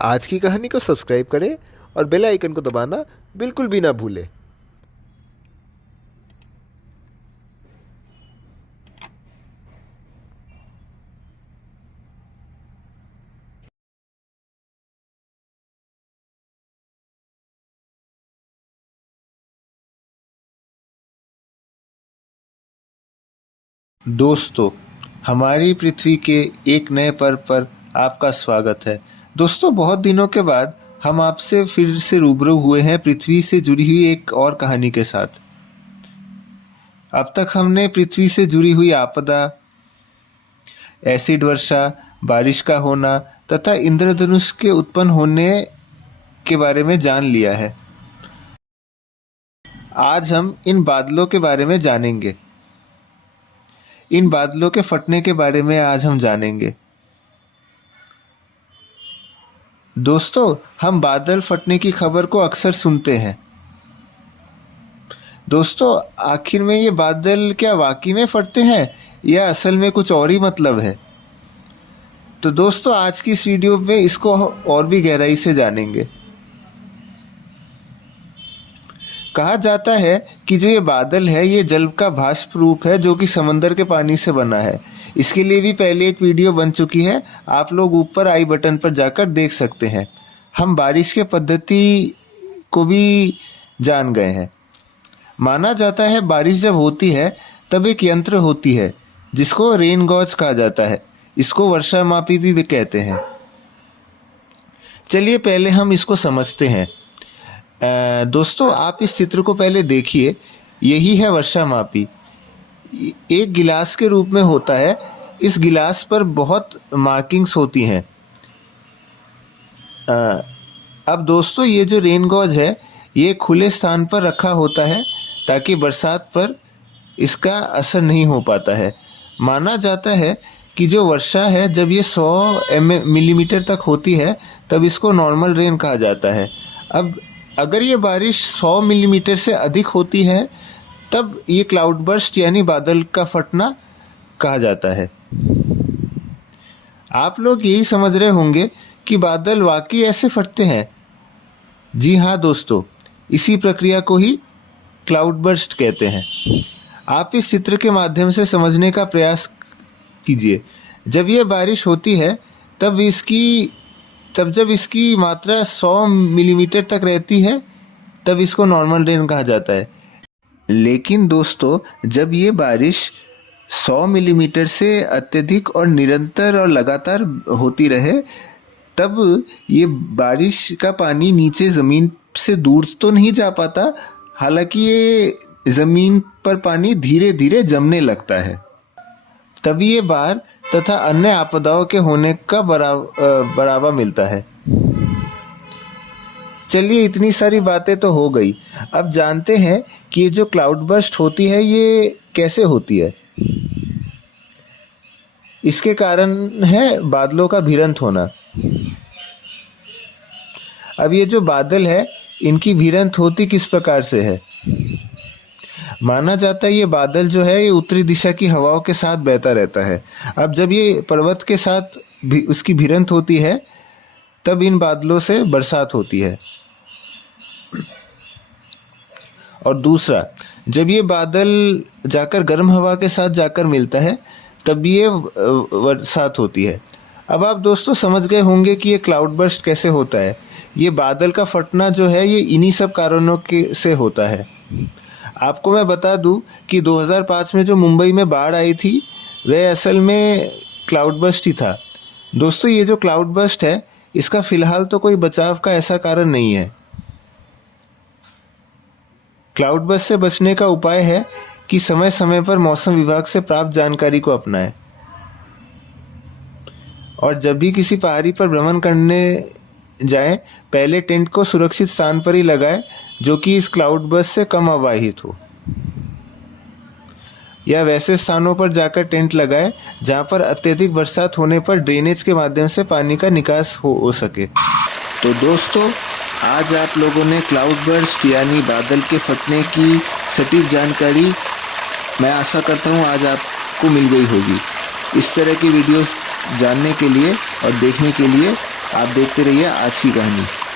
आज की कहानी को सब्सक्राइब करें और बेल आइकन को दबाना बिल्कुल भी ना भूलें। दोस्तों, हमारी पृथ्वी के एक नए पर्व पर आपका स्वागत है। दोस्तों, बहुत दिनों के बाद हम आपसे फिर से रूबरू हुए हैं पृथ्वी से जुड़ी हुई एक और कहानी के साथ। अब तक हमने पृथ्वी से जुड़ी हुई आपदा, एसिड वर्षा, बारिश का होना तथा इंद्रधनुष के उत्पन्न होने के बारे में जान लिया है। आज हम इन बादलों के बारे में जानेंगे। इन बादलों के फटने के बारे में आज हम जानेंगे। दोस्तों, हम बादल फटने की खबर को अक्सर सुनते हैं। दोस्तों, आखिर में ये बादल क्या वाकई में फटते हैं या असल में कुछ और ही मतलब है? तो दोस्तों, आज की इस वीडियो में इसको और भी गहराई से जानेंगे। कहा जाता है कि जो ये बादल है ये जल का भाष्प रूप है जो कि समंदर के पानी से बना है। इसके लिए भी पहले एक वीडियो बन चुकी है, आप लोग ऊपर आई बटन पर जाकर देख सकते हैं। हम बारिश के पद्धति को भी जान गए हैं। माना जाता है बारिश जब होती है तब एक यंत्र होती है जिसको रेन गॉज कहा जाता है। इसको वर्षा मापी भी कहते हैं। चलिए पहले हम इसको समझते हैं। दोस्तों, आप इस चित्र को पहले देखिए। यही है वर्षा मापी। एक गिलास के रूप में होता है। इस गिलास पर बहुत मार्किंग्स होती हैं। अब दोस्तों, ये जो रेन गॉज है ये खुले स्थान पर रखा होता है ताकि बरसात पर इसका असर नहीं हो पाता है। माना जाता है कि जो वर्षा है जब ये 100 मिलीमीटर तक होती है तब इसको नॉर्मल रेन कहा जाता है। अब अगर ये बारिश 100 मिलीमीटर से अधिक होती है तब ये क्लाउड बर्स्ट यानी बादल का फटना कहा जाता है। आप लोग यही समझ रहे होंगे कि बादल वाकई ऐसे फटते हैं। जी हाँ दोस्तों, इसी प्रक्रिया को ही क्लाउड बर्स्ट कहते हैं। आप इस चित्र के माध्यम से समझने का प्रयास कीजिए। जब ये बारिश होती है तब जब इसकी मात्रा 100 मिलीमीटर तक रहती है तब इसको नॉर्मल रेन कहा जाता है। लेकिन दोस्तों, जब ये बारिश 100 मिलीमीटर से अत्यधिक और निरंतर और लगातार होती रहे तब ये बारिश का पानी नीचे ज़मीन से दूर तो नहीं जा पाता। हालांकि ये ज़मीन पर पानी धीरे धीरे जमने लगता है। तभी ये बाढ़ तथा अन्य आपदाओं के होने का बढ़ावा मिलता है। चलिए, इतनी सारी बातें तो हो गई। अब जानते हैं कि ये जो क्लाउड बर्स्ट होती है ये कैसे होती है। इसके कारण है बादलों का भिरंत होना। अब ये जो बादल है इनकी भिरंत होती किस प्रकार से है? माना जाता है ये बादल जो है ये उत्तरी दिशा की हवाओं के साथ बहता रहता है। अब जब ये पर्वत के साथ भी उसकी भिरंत होती है तब इन बादलों से बरसात होती है। और दूसरा, जब ये बादल जाकर गर्म हवा के साथ जाकर मिलता है तब ये बरसात होती है। अब आप दोस्तों समझ गए होंगे कि ये क्लाउड बर्स्ट कैसे होता है। ये बादल का फटना जो है ये इन्हीं सब कारणों के से होता है। आपको मैं बता दूं कि 2005 में जो मुंबई में बाढ़ आई थी वह असल में क्लाउड बर्स्ट ही था। दोस्तों, ये जो क्लाउड बर्स्ट है इसका फिलहाल तो कोई बचाव का ऐसा कारण नहीं है। क्लाउड बर्स्ट से बचने का उपाय है कि समय समय पर मौसम विभाग से प्राप्त जानकारी को अपनाएं और जब भी किसी पहाड़ी पर भ्रमण करने जाएं पहले टेंट को सुरक्षित स्थान पर ही लगाएं जो कि इस क्लाउड बर्स्ट से कम अवाहित हो, या वैसे स्थानों पर जाकर टेंट लगाएं जहां पर अत्यधिक बरसात होने पर ड्रेनेज के माध्यम से पानी का निकास हो सके। तो दोस्तों, आज आप लोगों ने क्लाउड बर्स्ट यानी बादल के फटने की सटीक जानकारी मैं आशा करता हूं आज आपको मिल गई होगी। इस तरह की वीडियोस जानने के लिए और देखने के लिए आप देखते रहिए आज की कहानी।